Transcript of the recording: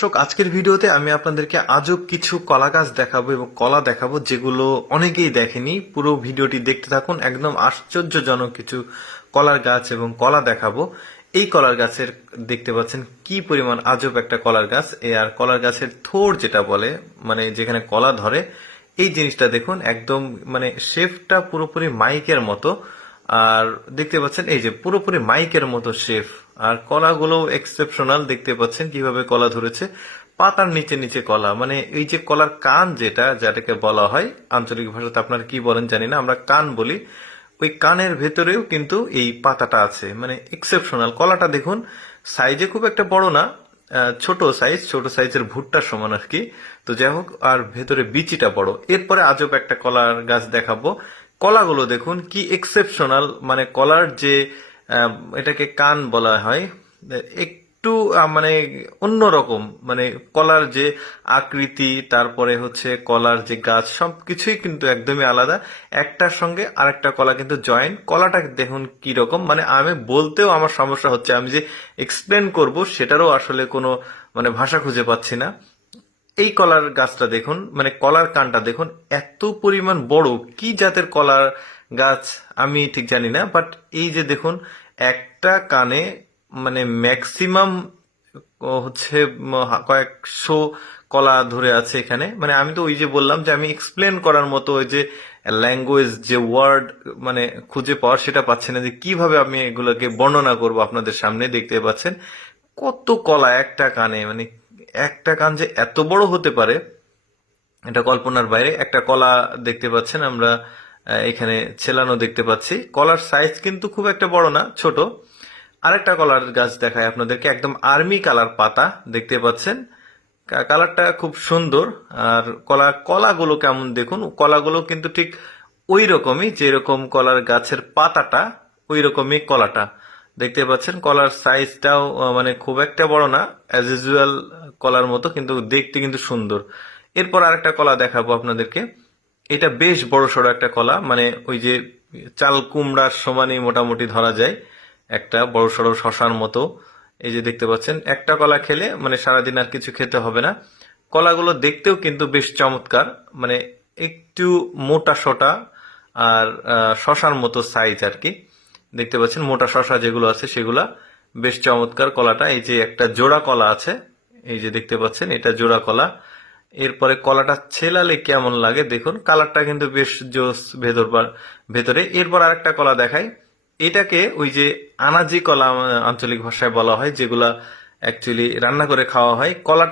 দর্শক, আজকের ভিডিওতে আমি আপনাদেরকে আজব কিছু কলা গাছ দেখাবো এবং কলা দেখাবো যেগুলো অনেকেই দেখেনি। পুরো ভিডিওটি দেখতে থাকুন। একদম আশ্চর্যজনক কিছু কলার গাছ এবং কলা দেখাবো। এই কলার গাছের দেখতে পাচ্ছেন কি পরিমাণ আজব একটা কলার গাছ। আর কলার গাছের থোড় যেটা বলে, মানে যেখানে কলা ধরে, এই জিনিসটা দেখুন। একদম মানে শেফটা পুরোপুরি মাইকের মতো। আর দেখতে পাচ্ছেন এই যে পুরোপুরি মাইকের মতো শেফ। আর কলাগুলো এক্সেপশনাল, দেখতে পাচ্ছেন কিভাবে কলা ধরেছে। পাতার নিচে নিচে কলা, মানে এই যে কলার কান যেটাকে বলা হয় আঞ্চলিক ভাষাতে, আপনারা কি বলেন জানি না, আমরা কান বলি। ওই কানের ভেতরেও কিন্তু এই পাতাটা আছে, মানে এক্সেপশনাল। কলাটা দেখুন, সাইজে খুব একটা বড় না, ছোট সাইজের ভুট্টার সমান আর কি। তো যাই হোক, আর ভেতরে বিচিটা বড়। এরপরে আজব একটা কলার গাছ দেখাবো। কলাগুলো দেখুন কি এক্সেপশনাল, মানে কলার যে এটাকে কান বলা হয়, একটু মানে অন্যরকম, মানে কলার যে আকৃতি, তারপরে হচ্ছে কলার যে গাছ, সবকিছুই কিন্তু একদমই আলাদা। একটার সঙ্গে আরেকটা কলা কিন্তু জয়েন্ট। কলাটা দেখুন কি রকম, মানে আমি বলতেও আমার সমস্যা হচ্ছে, আমি যে এক্সপ্লেন করব সেটারও আসলে কোনো মানে ভাষা খুঁজে পাচ্ছি না। এই কলার গাছটা দেখুন, মানে কলার কানটা দেখুন, এত পরিমাণ বড়। কি জাতের কলার গাছ আমি ঠিক জানি না, বাট এই যে দেখুন, একটা কানে মানে ম্যাক্সিমাম হচ্ছে কয়েকশো কলা ধরে আছে এখানে। মানে আমি তো ওই যে বললাম যে আমি এক্সপ্লেন করার মতো ওই যে ল্যাঙ্গুয়েজ, যে ওয়ার্ড মানে খুঁজে পাওয়ার, সেটা পাচ্ছি না যে কিভাবে আমি এগুলোকে বর্ণনা করব আপনাদের সামনে। দেখতে পাচ্ছেন কত কলা একটা কানে, মানে একটা কান যে এত বড় হতে পারে এটা কল্পনার বাইরে। একটা কলা দেখতে পাচ্ছেন আমরা এখানে ছেলানো দেখতে পাচ্ছি। কলার সাইজ কিন্তু খুব একটা বড় না, ছোট। আরেকটা কলার গাছ দেখায় আপনাদেরকে, একদম আর্মি কালার পাতা দেখতে পাচ্ছেন। কালারটা খুব সুন্দর। আর কলাগুলো কেমন দেখুন, কলাগুলো কিন্তু ঠিক ওই রকমই, যেরকম কলার গাছের পাতাটা ওই রকমই কলাটা দেখতে পাচ্ছেন। কলার সাইজটাও মানে খুব একটা বড় না, অ্যাজ ইউজুয়াল কলার মতো, কিন্তু দেখতে কিন্তু সুন্দর। এরপর আরেকটা কলা দেখাবো আপনাদেরকে। এটা বেশ বড় সড়ো একটা কলা, মানে ওই যে চাল কুমড়ার সমানই মোটামুটি ধরা যায়, একটা বড় সড়ো শশার মতো। এই যে দেখতে পাচ্ছেন, একটা কলা খেলে মানে সারাদিন আর কিছু খেতে হবে না। কলাগুলো দেখতেও কিন্তু বেশ চমৎকার, মানে একটু মোটা সোটা আর শশার মতো সাইজ আর কি। দেখতে পাচ্ছেন মোটা শশা যেগুলো আছে সেগুলা বেশ চমৎকার। কলাটা এই যে একটা জোড়া কলা আছে, এই যে দেখতে পাচ্ছেন এটা জোড়া কলা। এরপরে কলাটা ছেলালে কেমন লাগে দেখুন, কালারটা কিন্তু বেশ জোস ভেতরে। এরপর আরেকটা কলা দেখাই। এটাকে ওই যে আনাজি কলা আঞ্চলিক ভাষায় বলা হয়, যেগুলা অ্যাকচুয়ালি রান্না করে খাওয়া হয়। কলা